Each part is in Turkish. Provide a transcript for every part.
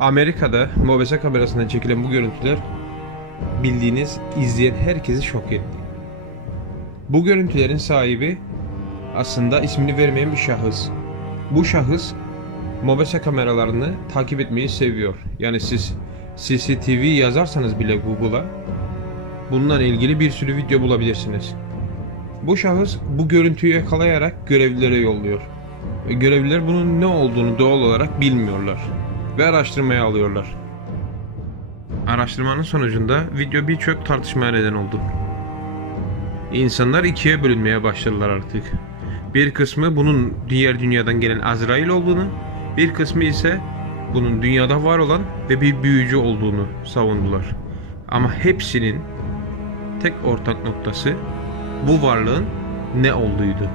Amerika'da mobese kamerasından çekilen bu görüntüler bildiğiniz izleyen herkesi şok etti. Bu görüntülerin sahibi aslında ismini vermeyen bir şahıs. Bu şahıs mobese kameralarını takip etmeyi seviyor. Yani siz CCTV yazarsanız bile Google'a bununla ilgili bir sürü video bulabilirsiniz. Bu şahıs bu görüntüyü yakalayarak görevlilere yolluyor. Ve görevliler bunun ne olduğunu doğal olarak bilmiyorlar. Ve araştırmaya alıyorlar. Araştırmanın sonucunda video birçok tartışmaya neden oldu. İnsanlar ikiye bölünmeye başladılar artık. Bir kısmı bunun diğer dünyadan gelen Azrail olduğunu, bir kısmı ise bunun dünyada var olan ve bir büyücü olduğunu savundular. Ama hepsinin tek ortak noktası bu varlığın ne olduğuydu.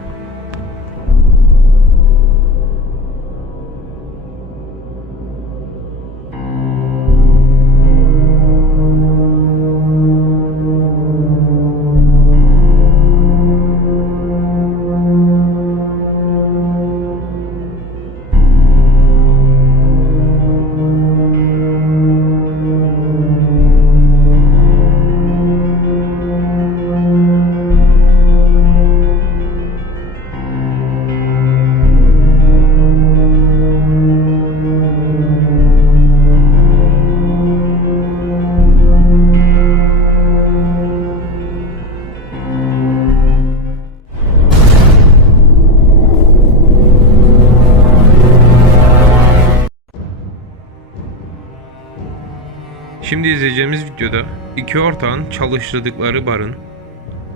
Şimdi izleyeceğimiz videoda iki ortağın çalıştırdıkları barın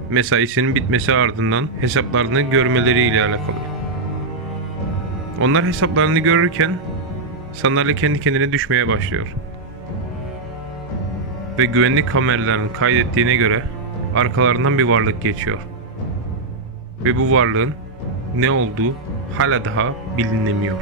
mesaisinin bitmesi ardından hesaplarını görmeleriyle alakalı. Onlar hesaplarını görürken sandalye kendi kendine düşmeye başlıyor. Ve güvenlik kameralarının kaydettiğine göre arkalarından bir varlık geçiyor. Ve bu varlığın ne olduğu hala daha bilinemiyor.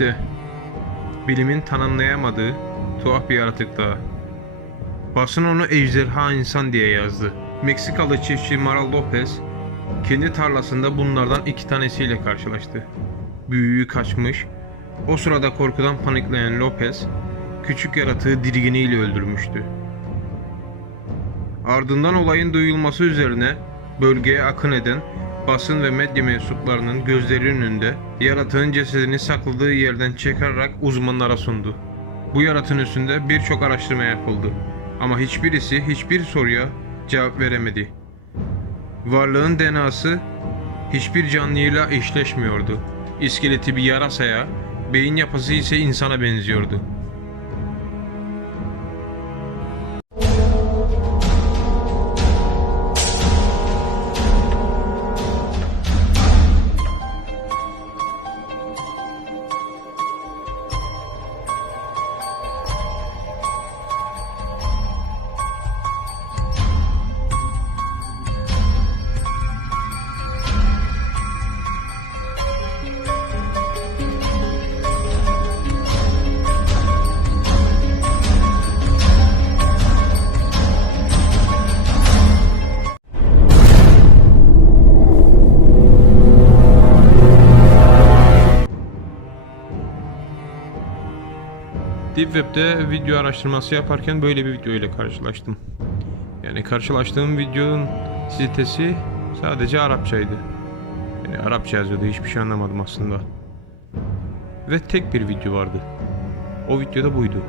İşte bilimin tanımlayamadığı tuhaf bir yaratık daha. Basın onu ejderha insan diye yazdı. Meksikalı çiftçi Maral Lopez kendi tarlasında bunlardan iki tanesiyle karşılaştı. Büyüğü kaçmış. O sırada korkudan panikleyen Lopez küçük yaratığı dirginiyle öldürmüştü. Ardından olayın duyulması üzerine bölgeye akın eden basın ve medya mensuplarının gözlerinin önünde yaratığın cesedini sakladığı yerden çıkararak uzmanlara sundu. Bu yaratığın üstünde birçok araştırma yapıldı ama hiçbirisi hiçbir soruya cevap veremedi. Varlığın DNA'sı hiçbir canlıyla eşleşmiyordu. İskeleti bir yarasaya, beyin yapısı ise insana benziyordu. Deep Web'de video araştırması yaparken böyle bir video ile karşılaştım. Yani karşılaştığım videonun sitesi sadece Arapçaydı. Yani Arapça yazıyordu hiçbir şey anlamadım aslında. Ve tek bir video vardı. O videoda buydu.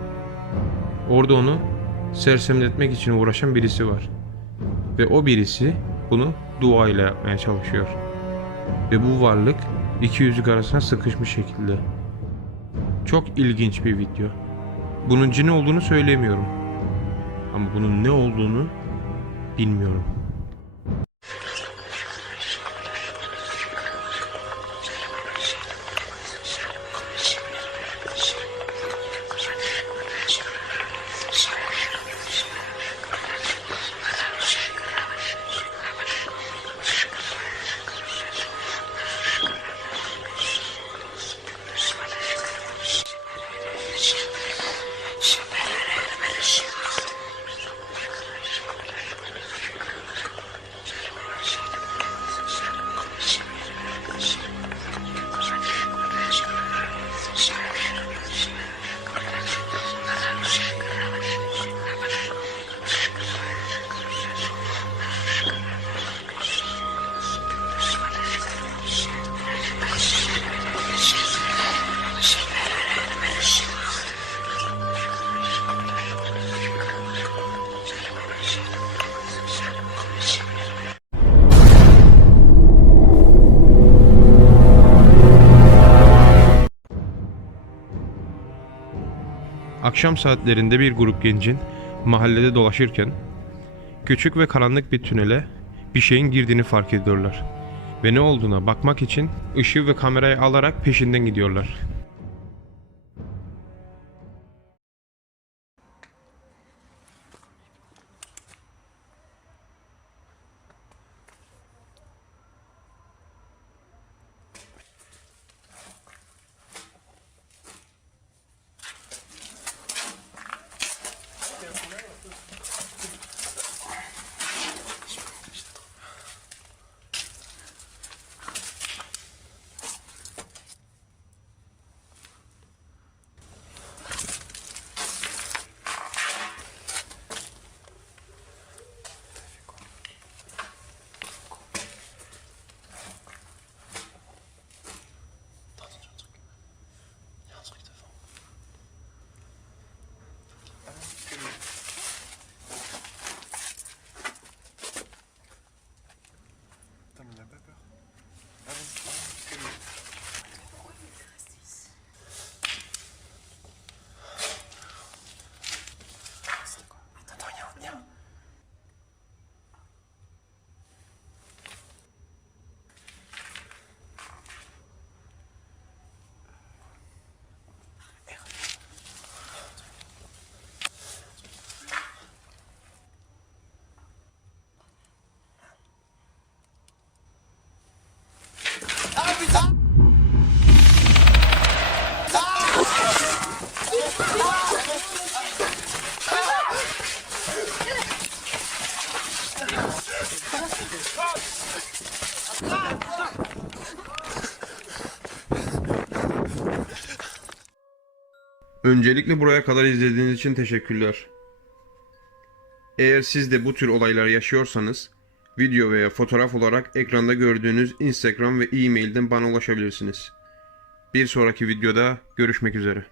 Orada onu sersemletmek için uğraşan birisi var. Ve o birisi bunu dua ile yapmaya çalışıyor. Ve bu varlık iki yüzük arasına sıkışmış şekilde. Çok ilginç bir video. Bunun cin olduğunu söylemiyorum. Ama bunun ne olduğunu bilmiyorum. Akşam saatlerinde bir grup gencin mahallede dolaşırken küçük ve karanlık bir tünele bir şeyin girdiğini fark ediyorlar. Ve ne olduğuna bakmak için ışığı ve kamerayı alarak peşinden gidiyorlar. Öncelikle buraya kadar izlediğiniz için teşekkürler. Eğer siz de bu tür olaylar yaşıyorsanız, video veya fotoğraf olarak ekranda gördüğünüz Instagram ve e-mailden bana ulaşabilirsiniz. Bir sonraki videoda görüşmek üzere.